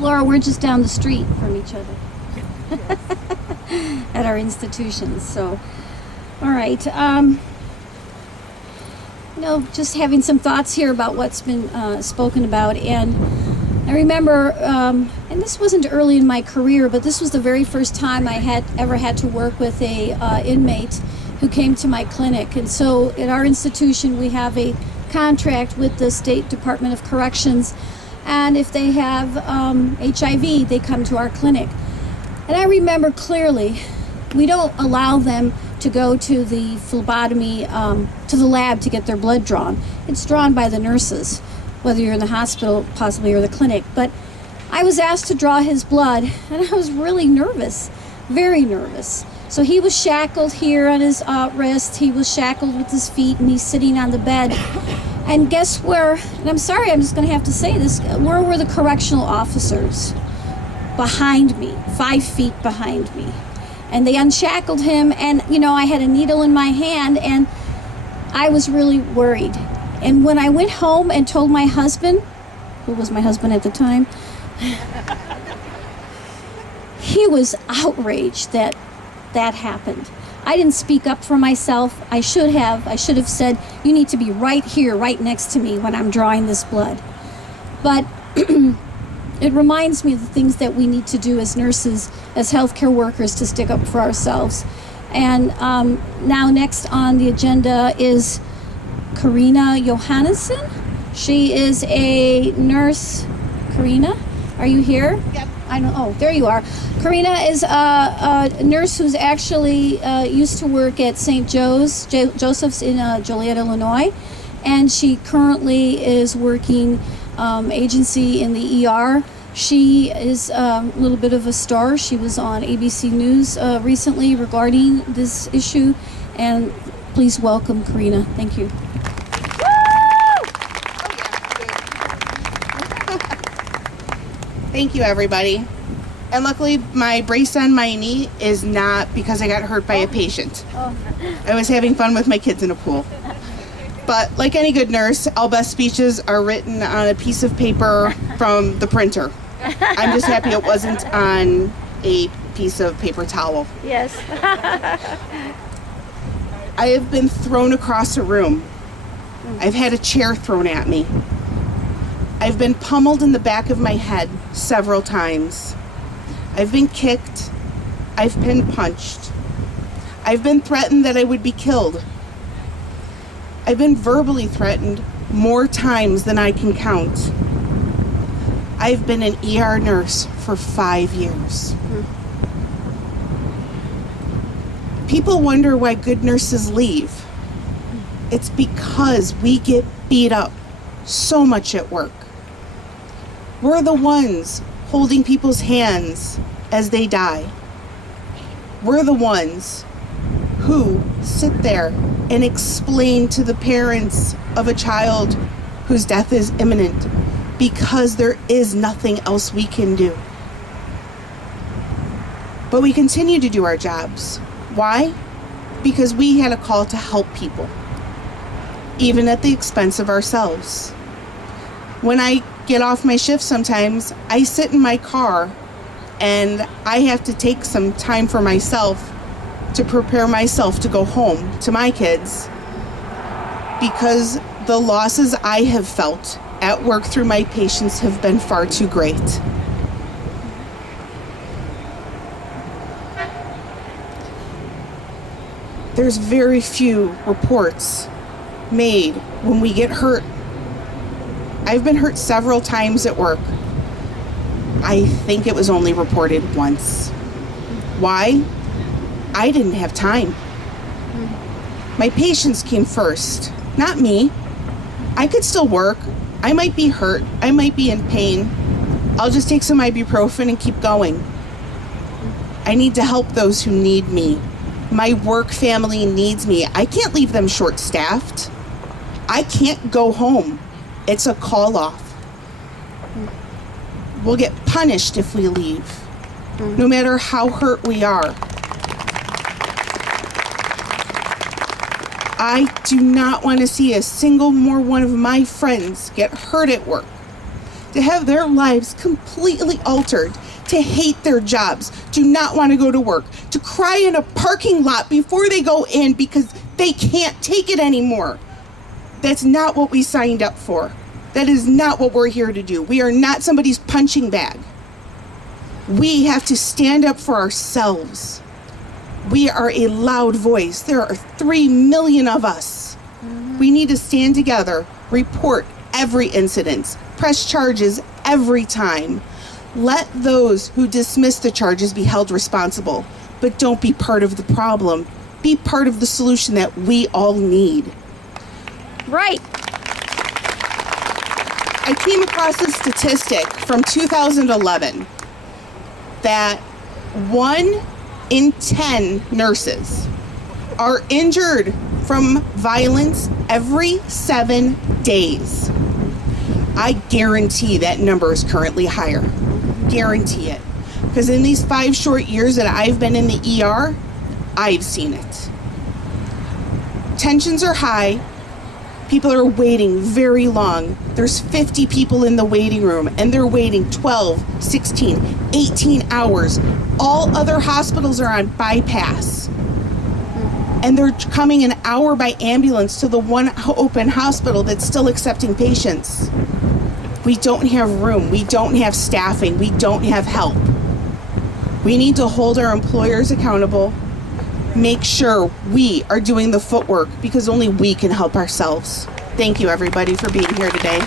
Laura, we're just down the street from each other at our institutions. So, all right. Just having some thoughts here about what's been spoken about. And I remember, and this wasn't early in my career, but this was the very first time I ever had to work with a inmate who came to my clinic. And so at our institution, we have a contract with the State Department of Corrections. And if they have HIV, they come to our clinic. And I remember clearly, we don't allow them to go to the phlebotomy, to the lab to get their blood drawn. It's drawn by the nurses, whether you're in the hospital possibly or the clinic. But I was asked to draw his blood, and I was really nervous, very nervous. So he was shackled here on his wrist, he was shackled with his feet, and he's sitting on the bed. And guess where, and I'm sorry, I'm just gonna have to say this, where were the correctional officers? Behind me, 5 feet behind me. And they unshackled him, and I had a needle in my hand, and I was really worried. And when I went home and told my husband, who was my husband at the time, he was outraged that happened. I didn't speak up for myself. I should have said, you need to be right here, right next to me when I'm drawing this blood. But it reminds me of the things that we need to do as nurses, as healthcare workers, to stick up for ourselves. And now next on the agenda is Carina Johannessen. She is a nurse. Carina, are you here? Yep. I know. Oh, there you are. Carina is a nurse who's actually used to work at St. Joseph's in Joliet, Illinois, and she currently is working agency in the ER. She is a little bit of a star. She was on ABC News recently regarding this issue, and please welcome Carina. Thank you. Thank you, everybody. And luckily, my brace on my knee is not because I got hurt by a patient. I was having fun with my kids in a pool. But like any good nurse, all best speeches are written on a piece of paper from the printer. I'm just happy it wasn't on a piece of paper towel. Yes. I have been thrown across a room. I've had a chair thrown at me. I've been pummeled in the back of my head several times. I've been kicked. I've been punched. I've been threatened that I would be killed. I've been verbally threatened more times than I can count. I've been an ER nurse for 5 years. People wonder why good nurses leave. It's because we get beat up so much at work. We're the ones holding people's hands as they die. We're the ones who sit there and explain to the parents of a child whose death is imminent because there is nothing else we can do. But we continue to do our jobs. Why? Because we had a call to help people, even at the expense of ourselves. When I get off my shift sometimes, I sit in my car and I have to take some time for myself to prepare myself to go home to my kids, because the losses I have felt at work through my patients have been far too great. There's very few reports made when we get hurt. I've been hurt several times at work. I think it was only reported once. Why? I didn't have time. My patients came first, not me. I could still work. I might be hurt. I might be in pain. I'll just take some ibuprofen and keep going. I need to help those who need me. My work family needs me. I can't leave them short-staffed. I can't go home. It's a call-off. We'll get punished if we leave, no matter how hurt we are. I do not want to see a single more one of my friends get hurt at work. to have their lives completely altered, to hate their jobs, to not want to go to work, to cry in a parking lot before they go in because they can't take it anymore. That's not what we signed up for. That is not what we're here to do. We are not somebody's punching bag. We have to stand up for ourselves. We are a loud voice. There are 3 million of us. We need to stand together, report every incident, press charges every time. Let those who dismiss the charges be held responsible, but don't be part of the problem. Be part of the solution that we all need. Right. I came across a statistic from 2011 that 1 in 10 nurses are injured from violence every 7 days. I guarantee that number is currently higher. Guarantee it. Because in these 5 short years that I've been in the ER, I've seen it. Tensions are high. People are waiting very long. There's 50 people in the waiting room, and they're waiting 12, 16, 18 hours. All other hospitals are on bypass. And they're coming an hour by ambulance to the one open hospital that's still accepting patients. We don't have room. We don't have staffing. We don't have help. We need to hold our employers accountable. Make sure we are doing the footwork because only we can help ourselves. Thank you, everybody, for being here today.